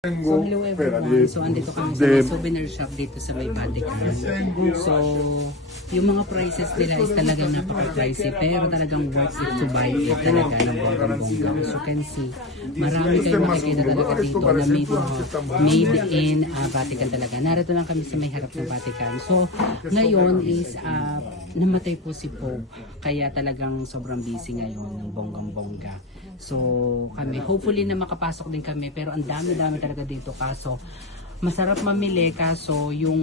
So hello everyone, so andito kami sa mga souvenir shop dito sa may Vatican. So yung mga prices nila is talagang napaka-pricey pero talagang worth it to buy it talaga ng bonggang-bongga. As you can see, marami kayong makikita talaga dito na made in Vatican talaga. Narito lang kami sa may harap ng Vatican. So ngayon is namatay po si Pope kaya talagang sobrang busy ngayon ng bonggang-bongga. So kami, hopefully na makapasok din kami pero ang dami-dami talaga dito kaso masarap mamili kaso yung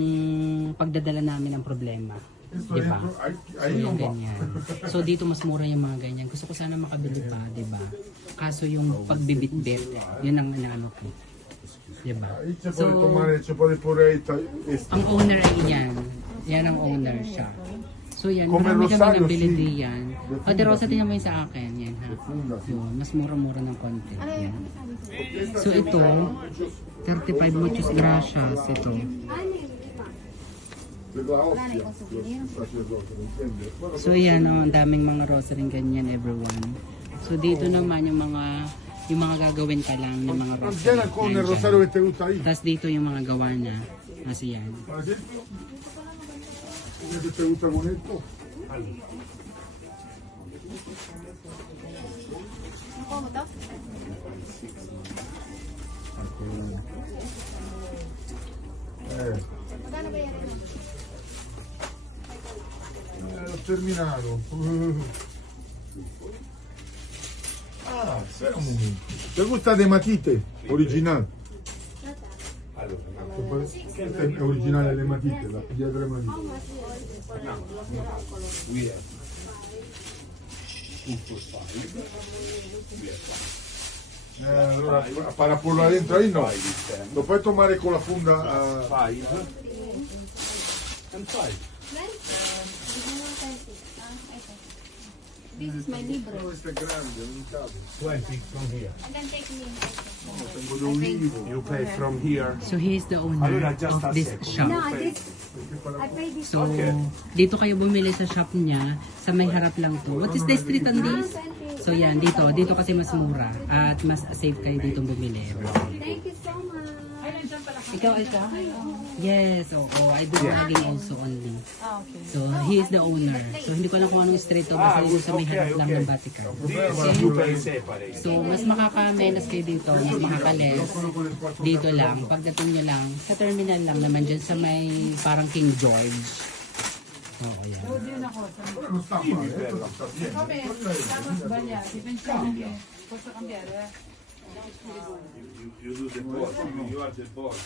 pagdadala namin ang problema. Diba? So yung ganyan. So dito mas mura yung mga ganyan. Gusto ko sana makabili pa, diba? Kaso yung pagbibitbit, yun ang inaano ko. Diba? So, ang owner ay yan. Yan ang owner siya. So yan, marami kami nabili diyan. Pati Rosa, tingnan mo yun sa akin. Yan ha. Yun, mas mura-mura ng konti. Yan. So ito, 35 muchos gracias ito. So yan, oh, ang daming mga rosary ganyan everyone. So dito naman yung mga gagawin ka lang ng mga rosary. Tapos dito yung mga gawa niya. Kasi yan. Ho terminato. Ah, aspetta un momento. Te gusta de matite? Original. Questa è originale le matite, la pietra delle matite. Allora, para porlo adentro ahí no. Lo puoi tomare con la funda. This is my libro. Questo è grande, un cavo. 20 from here. I can take me. Tengo d'olivo. You pay from here. So he is the owner of this shop. No, I pay this. So dito kayo bumili sa shop niya, sa may harap lang to. What is the street on this? So yan, dito kasi mas mura at mas safe kayo dito bumili. Thank you so much. Ikaw? Yes, oo. I do jogging also only. So he is the owner. So hindi ko alam kung anong street to, basta dito sa may harap lang ng Vatican. You pay separate. So mas makakamenas kayo dito, mas makakales dito lang. Pagdating nyo lang, sa terminal lang naman dyan sa may parang King George. Oo, yan. Non sta male, non sta bene. Posso cambiare? You do the boss. You are the boss.